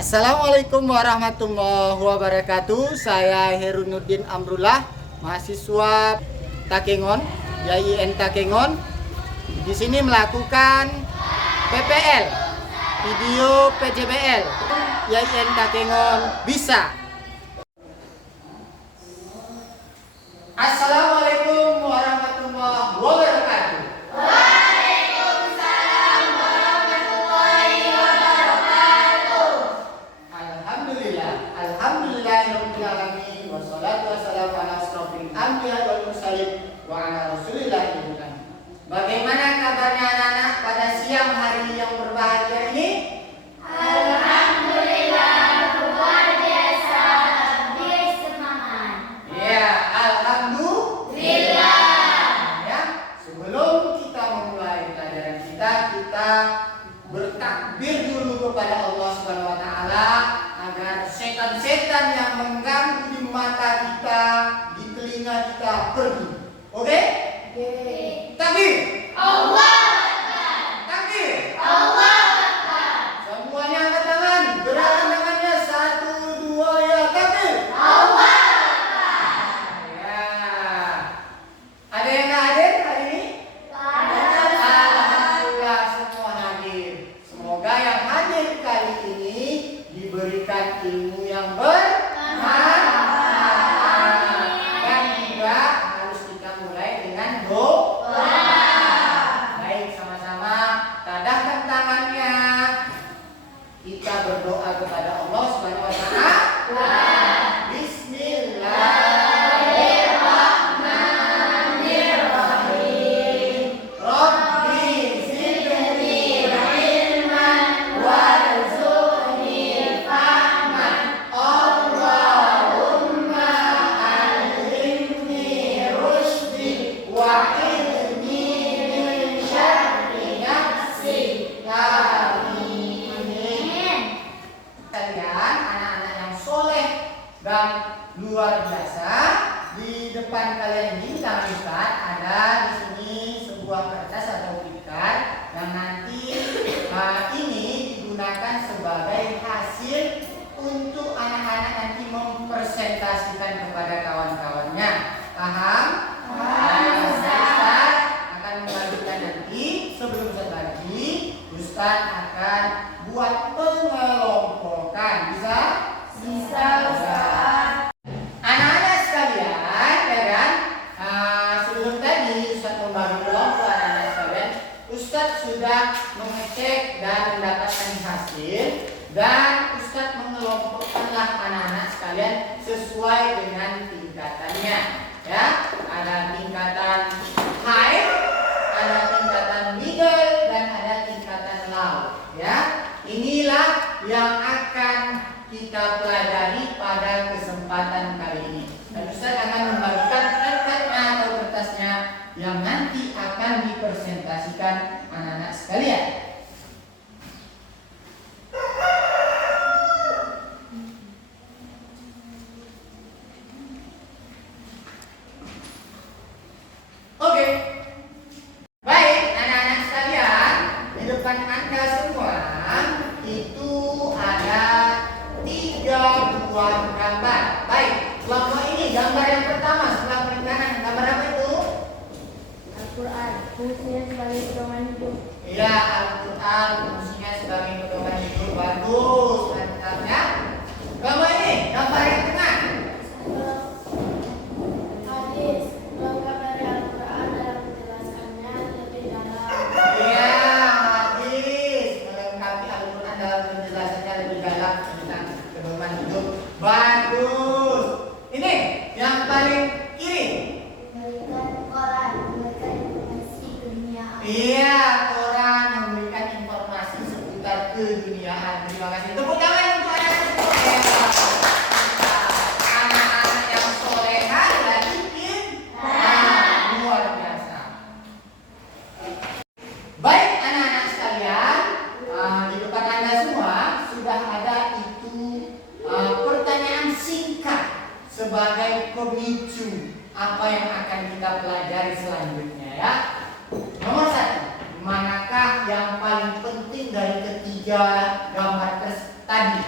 Assalamualaikum warahmatullahi wabarakatuh. Saya Herunuddin Amrullah, mahasiswa Takengon, YIN Takengon. Di sini melakukan PPL, video PJBL, YIN Takengon bisa. Assalamualaikum warahmatullahi wabarakatuh. Alhamdulillahirobbilalamin wassalatu wassalamu ala asrofil anbiya wal mursalin wa ala rasulillahi. Bagaimana kabarnya anak-anak pada siang hari yang berbahagia ini? Alhamdulillah, luar biasa, lebih semangat. Ya, alhamdulillah. Ya, sebelum kita memulai pelajaran kita bertakbir dulu kepada Allah Subhanahu wa taala agar setan-setan yang mengganggu di mata kita, di telinga kita pergi. Oke? Takbir. Allah Akbar. Takbir. Allah Akbar. Semuanya angkat tangan. Gerakan tangannya 1, 2, ya takbir. Allah Akbar. Ya. Ada yang nggak hadir hari ini? Alhamdulillah semua hadir. Semoga yang hadir kali ini diberikan ilmu yang bermanfaat. Dan juga harus kita mulai dengan doa. Baik, sama-sama tadahkan tangannya. Kita berdoa kepada Allah Subhanahu wa taala. Bismillahirrahmanirrahim. Rabbi zidni ilman warzuqni fahman. Allahumma allimni rusydi wa ilmi min syarri nafsi. Amin. Kalian anak-anak yang soleh dan luar biasa, di depan kalian ini tangan Ustaz ada di sini sebuah kertas atau ikat yang nanti ini digunakan sebagai hasil untuk anak-anak nanti mempresentasikan kepada kawan-kawannya. Paham? Ustaz akan membagikan nanti. Sebelum Ustaz bagi, Ustaz akan buat pengelompokan. Bisa? Bisa, Ustaz. Anak-anak sekalian, ya kan? Sebelum tadi Ustaz membagi kelompok anak-anak sekalian, Ustaz sudah mengecek dan mendapatkan hasil, dan Ustaz mengelompokkanlah anak-anak sekalian sesuai dengan tingkatannya. Ya, ada tingkatan high, ada tingkatan middle, dan ada tingkatan low. Ya, inilah yang akan kita pelajari pada kesempatan kali ini. Dan Ustaz akan membagikan ikat-ikatnya atau kertasnya yang nanti akan dipresentasikan anak-anak sekalian. Oke. Baik, anak-anak sekalian, di depan Anda semua itu ada 3 buah gambar. Baik, kelompok ini gambar yang pertama sebelah paling kanan, gambar apa itu? Al-Quran, fungsinya sebagai pedoman hidup. Iya, Al-Quran fungsinya sebagai pedoman hidup. Bagus, mantap ya. Gambar ini, gambar yang tengah. Hadis, lengkap dari Al-Quran dalam penjelasannya lebih dalam. Iya, hadis melengkapi Al-Quran dalam penjelasannya lebih dalam tentang pedoman hidup. Bagus. Ini yang paling kiri. Memberikan Quran, memberikan informasi keduniaan. Iya, Quran memberikan informasi seputar keduniaan. Terima kasih. Tepuk tangan untuk anak-anak soleh. Anak-anak yang soleha dan luar biasa. Baik anak-anak sekalian, di depan Anda semua sudah ada itu pertanyaan singkat sebagai pemicu apa yang akan kita pelajari selanjutnya ya. Nomor 1, manakah yang paling penting dari ketiga gambar tadi?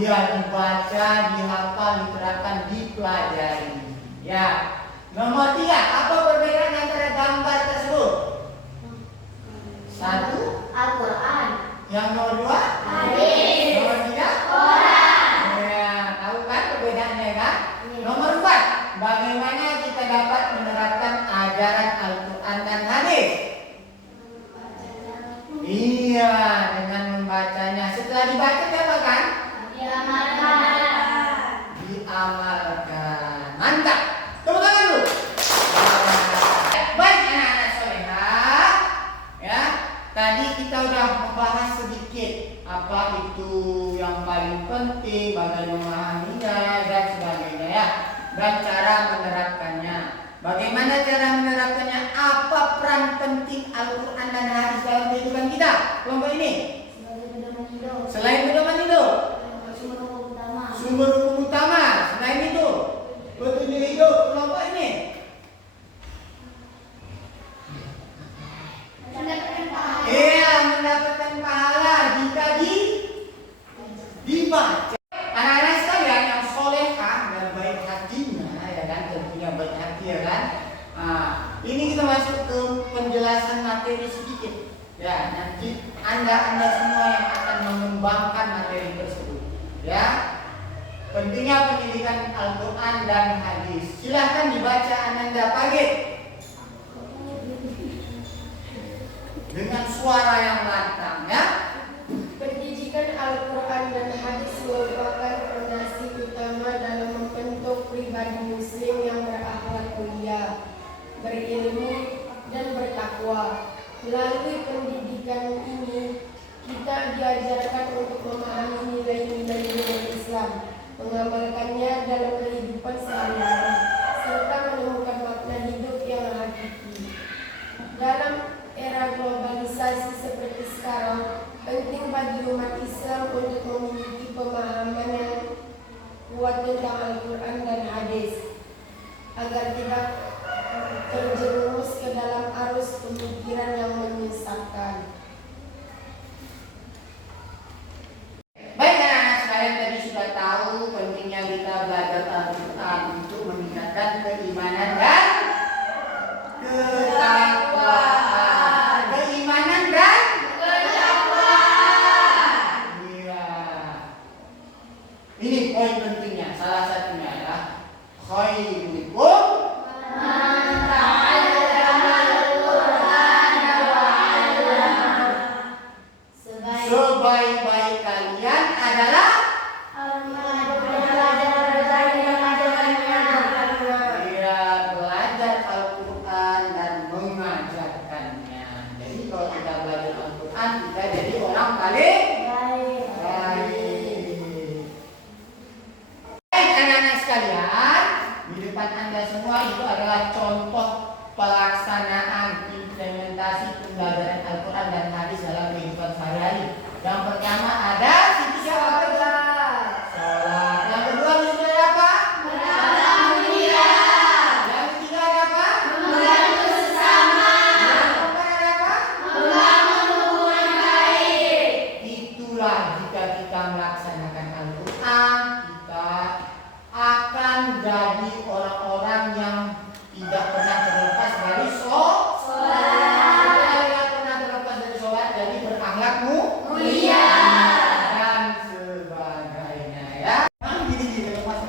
Iya, dibaca, dihafal, diterapkan, dipelajari. Ya. Nomor 3, apa perbedaan antara gambar tersebut? 1, Al-Quran. yang nomor 2, Hadis. nomor 3, Quran. ya, tahu kan perbedaannya kan? Iya. Nomor 4, bagaimana kita dapat menerapkan ajaran Al-Quran dan hadis? Iya, dengan membacanya. Setelah dibaca apa kan? Diamalkan. Mantap. Tepuk tangan dulu. Baik anak-anak solehah. Ya, tadi kita udah membahas sedikit apa itu yang paling penting, bagaimana memahaminya dan sebagainya ya. Dan cara menerapkannya. Bagaimana cara menerapkannya? Apa peran penting Al-Quran dan hadis dalam kehidupan kita? Kelompok ini. Selain pedoman hidup, sumber hukum utama. Selain itu, petunjuk hidup kelompok ini. Iya, mendapatkan pahala jika dibaca. Anak-anak sekalian yang solehah dan baik hatinya, ya kan, tentunya baik hati ya kan. Nah, ini kita masuk ke penjelasan materi sedikit. Ya, nanti anda semua yang akan mengembangkan materi tersebut. Ya, pentingnya pendidikan Al-Quran dan hadis. Silahkan dibaca Ananda Pagit dengan suara yang lantang ya. Pendidikan Al-Quran dan hadis merupakan fondasi utama dalam membentuk pribadi muslim yang berakhlak mulia, berilmu, dan bertakwa. Melalui pendidikan ini, kita diajarkan untuk memahami nilai-nilai Islam, mengamalkannya dalam kehidupan sehari-hari, serta menemukan makna hidup yang hakiki. Dalam era globalisasi seperti sekarang, penting bagi umat Islam untuk memiliki pemahaman yang kuat tentang Al-Quran dan hadis, agar tidak terjerumus ke dalam arus pemikiran yang menyesatkan. Baik anak-anak sekalian, tadi sudah tahu pentingnya kita belajar Al-Quran untuk meningkatkan keimanan dan ketakwaan. Keimanan dan ketakwaan. Iya. Ini poin pentingnya, salah satunya ya. Khairukum sebaik-baik kalian adalah belajar Al-Quran dan mengajarkannya. Jadi kalau kita belajar Al-Quran, kita jadi orang paling baik. Baik anak-anak sekalian, di depan anda semua itu adalah contoh pelaksanaan implementasi pembelajaran Al-Quran dan hadis dalam kehidupan sehari-hari. Yang pertama ada situ siapa? Sholat. Yang kedua itu ada apa? Yang ketiga ada apa? Yang keempat ada apa? Itulah jika kita melaksanakan Al-Quran, kita akan jadi orang-orang yang tidak pernah terlepas dari sholat. Tidak pernah terlepas dari sholat, jadi berakhlak mulia dan sebagainya ya. Gini lepas.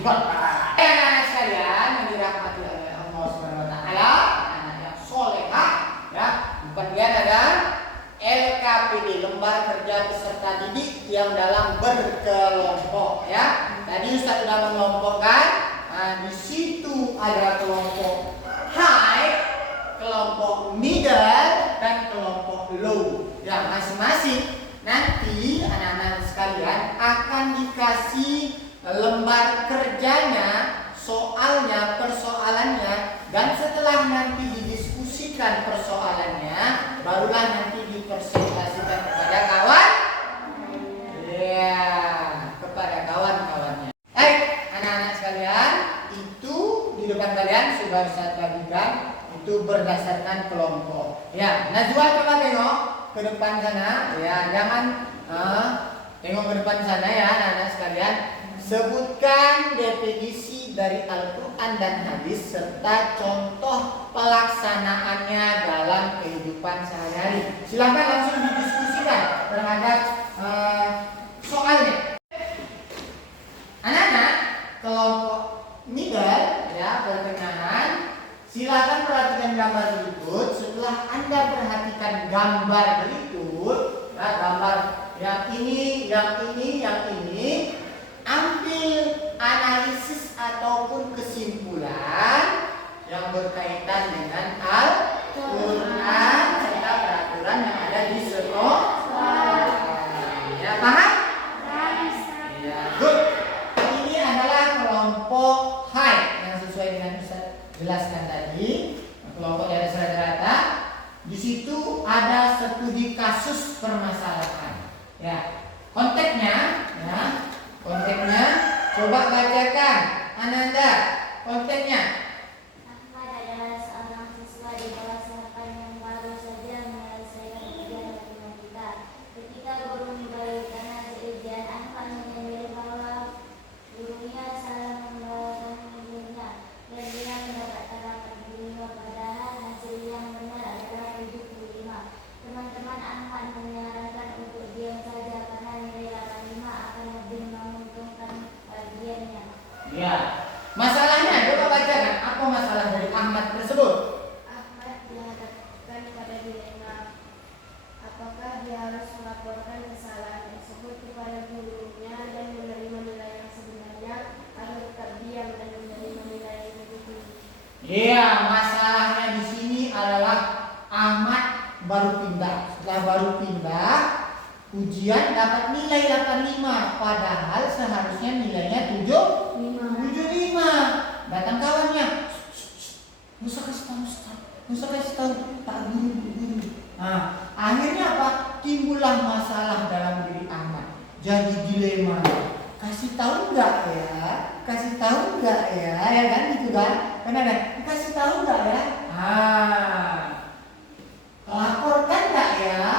Anak-anak sekalian yang dirahmati oleh Allah Subhanahu wa taala, anak yang solehah ya, bukan dia ada LKPD, lembar kerja peserta didik yang dalam berkelompok ya. Tadi Ustaz sudah mengelompokkan. Nah, di situ ada kelompok high, kelompok middle, dan kelompok low. Ya, masing-masing nanti anak-anak sekalian akan dikasih lembar kerjanya, soalnya, persoalannya, dan setelah nanti didiskusikan persoalannya, barulah nanti dipresentasikan kepada kawan. Ya, kepada kawan-kawannya. Baik, anak-anak sekalian, itu di depan kalian sudah saya bagikan, itu berdasarkan kelompok. Ya, Najwa coba tengok ke depan sana, ya, jangan tengok ke depan sana ya, anak-anak Sebutkan definisi dari Al-Quran dan hadis serta contoh pelaksanaannya dalam kehidupan sehari-hari. Silakan langsung didiskusikan terhadap soalnya. Anak-anak kelompok middle ya pertengahan, silakan perhatikan gambar berikut. Setelah Anda perhatikan gambar berikut, ya, gambar yang ini, ambil analisis ataupun kesimpulan yang berkaitan dengan Al-Quran serta peraturan yang ada di sekolah. Ya, paham? Ya, good. Ini adalah kelompok high yang sesuai dengan Ustaz jelaskan tadi. Kelompok yang ada rata-rata. Di situ ada studi kasus permasalahan. Ya, konteksnya, coba bacakan, Ananda, konteksnya. Ahmad adalah seorang siswa di kelas 8 yang baru saja menyelesaikan ujian matematika. Ketika guru memberikan hasil ujian, Ahmad menyadari bahwa gurunya salah membawakan nilainya dan dia mendapatkan 45, padahal hasil yang benar adalah 75. Teman-teman Ahmad menyarankan untuk diam saja karena nilai 85 akan lebih menguntungkan bagiannya. Ya, masalahnya coba bacakan. Apa masalah dari Ahmad tersebut? Ahmad dihadapkan pada dilema, apakah dia harus melaporkan kesalahan tersebut kepada gurunya dan menerima nilai yang sebenarnya, atau tetap diam dan menerima nilai yang lebih tinggi. Iya, masalahnya di sini adalah Ahmad baru pindah. Setelah baru pindah, ujian dapat nilai 85, padahal seharusnya nilainya 75. Datang kawannya, nggak usah kasih tahu, tak guru. Nah, akhirnya apa? Timbullah masalah dalam diri Ahmad. Jadi dilema. Kasih tahu nggak ya? Ya kan gitu kan? Kan ada. Kasih tahu nggak ya? Laporkan nggak ya?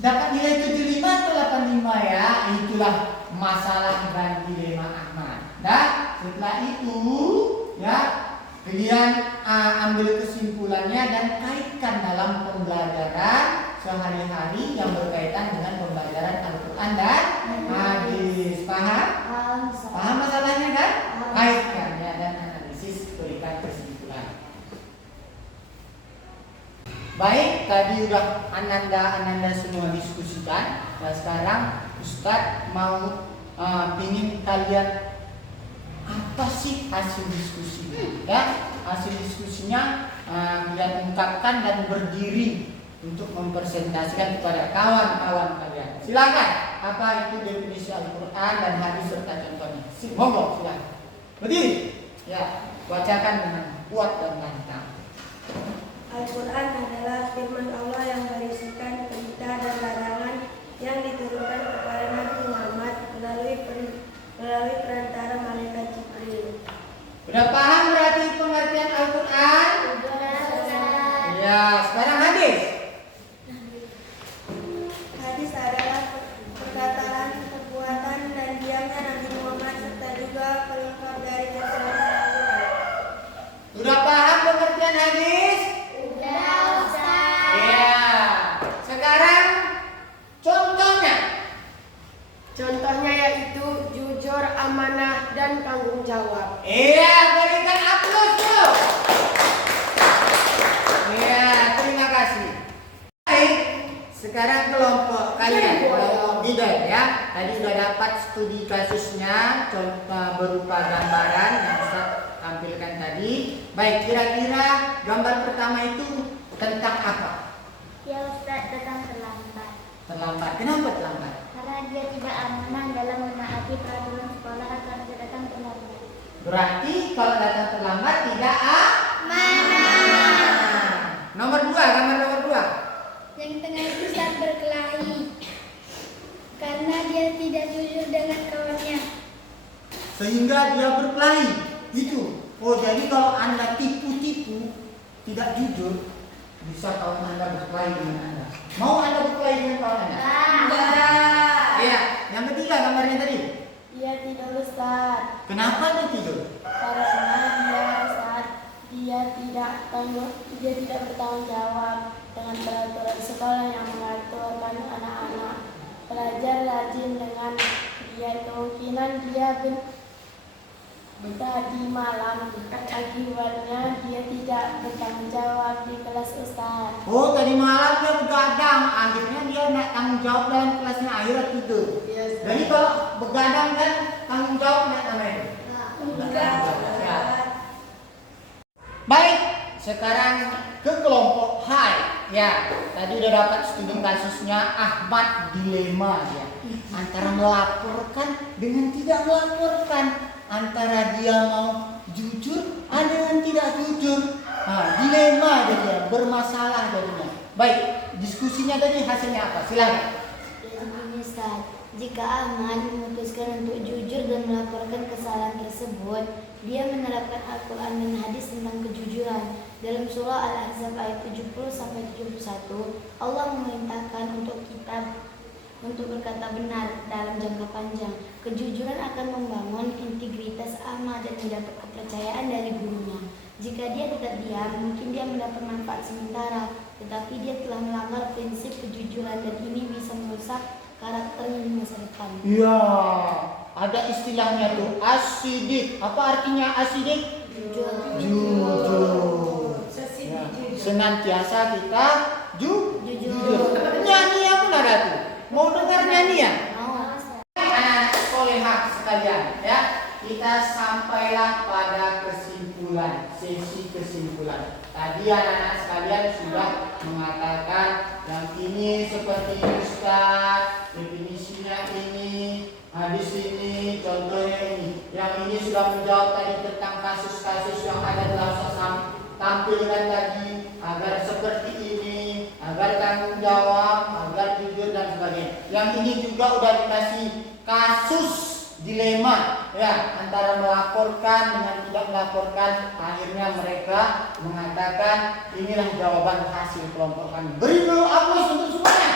Dapat nilai 75 atau 85 ya? Itulah masalah dan dilema Ahmad. Dan setelah itu ya kalian ambil kesimpulannya dan kaitkan dalam pembelajaran sehari-hari yang berkaitan dengan pembelajaran Al-Quran dan hadis. Paham masalahnya kan? Kaitkan ya dan analisis, berikan kesimpulan. Baik, tadi udah Ananda semua diskusikan. Dan sekarang Ustadz mau ingin kalian apa sih hasil diskusinya? Ya, hasil diskusinya kalian ungkapkan dan berdiri untuk mempresentasikan kepada kawan-kawan kalian. Silakan. Apa itu definisi Al-Quran dan hadis serta contohnya? Monggo, silakan. Berdiri. Ya, bacakan dengan kuat dan lantang. Al-Quran adalah firman Allah yang berisikan perintah dan larangan yang diturunkan kepada Nabi Muhammad melalui perantara malaikat Jibril. Udah paham berarti pengertian Al-Quran? Ya, sekarang hadis. Hadis adalah perkataan, perbuatan, dan diamnya Nabi Muhammad serta juga pelengkap dari keterangan Al-Quran. Udah paham pengertian hadis? Udah, Ustaz. Ya. Sekarang contohnya. Contohnya yaitu jujur, amanah, dan tanggung jawab. Iya, berikan aplaus dulu. Iya, terima kasih. Baik, sekarang kelompok kalian, kelompok middle ya. Tadi sudah dapat studi kasusnya, contoh berupa gambaran yang Ustaz tampilkan tadi. Baik, kira-kira gambar pertama itu tentang apa? Ya Ustaz, datang terlambat. Terlambat. Kenapa terlambat? Karena dia tidak amanah dalam menaati peraturan sekolah agar dia datang terlambat. Berarti kalau datang terlambat tidak amanah. Nomor 2, gambar nomor 2. Yang tengah itu saat berkelahi. Karena dia tidak jujur dengan kawannya. Sehingga dia berkelahi. Gitu. Oh, jadi kalau Anda tipu-tipu, tidak jujur, bisa kawan Anda berkelahi dengan Anda. Mau Anda berkelahi dengan kawan Anda? Enggak. Iya. Yang ketiga gambarnya tadi. Dia Kenapa dia tidur? Karena dia tidak bertanggung jawab dengan peraturan sekolah yang mengaturkan anak-anak belajar rajin dengan dia. Kemungkinan dia tadi malam akibatnya dia tidak bertanggung jawab di kelas Ustaz. Oh, tadi malam dia begadang, akhirnya dia nak tanggung jawab dalam kelasnya, akhirnya tidur. Yes. Jadi kalau begadang kan tanggung jawab nak namanya. Ya. Baik, sekarang ke kelompok H. Ya, tadi udah dapat studi kasusnya Ahmad, dilema ya. Antara melaporkan dengan tidak melaporkan, antara dia mau jujur dengan tidak jujur. Nah, dilema jadinya, bermasalah jadinya. Baik, diskusinya tadi hasilnya apa? Silakan. Begini Ustaz, jika Ahmad memutuskan untuk jujur dan melaporkan kesalahan tersebut, dia menerapkan Al-Quran dan hadis tentang kejujuran. Dalam surah Al-Ahzab ayat 70-71, Allah memerintahkan untuk kita untuk berkata benar dalam jangka panjang. Kejujuran akan membangun integritas Ahmad dan mendapat kepercayaan dari gurunya. Jika dia tetap diam, mungkin dia mendapat manfaat sementara, tetapi dia telah melanggar prinsip kejujuran dan ini bisa merusak karakternya di masa depan. Iya, ada istilahnya tuh asidik. Apa artinya asidik? Jujur. Jujur. Ya, senantiasa kita jujur. Nyanyian pun ada tuh. Mau dengar nyanyian? Anak solehah sekalian, ya, kita sampailah pada kesimpulan, sesi kesimpulan. Tadi anak-anak sekalian sudah mengatakan yang ini seperti Ustaz, definisinya ini, hadis ini, contohnya ini. Yang ini sudah menjawab tadi tentang kasus-kasus yang ada dalam tampilkan tadi, agar seperti ini, agar tanggung jawab, agar jujur dan sebagainya. Yang ini juga udah dikasih kasus dilema ya, antara melaporkan dengan tidak melaporkan. Akhirnya mereka mengatakan inilah jawaban hasil kelompok kami. Beri dulu aplaus untuk semuanya.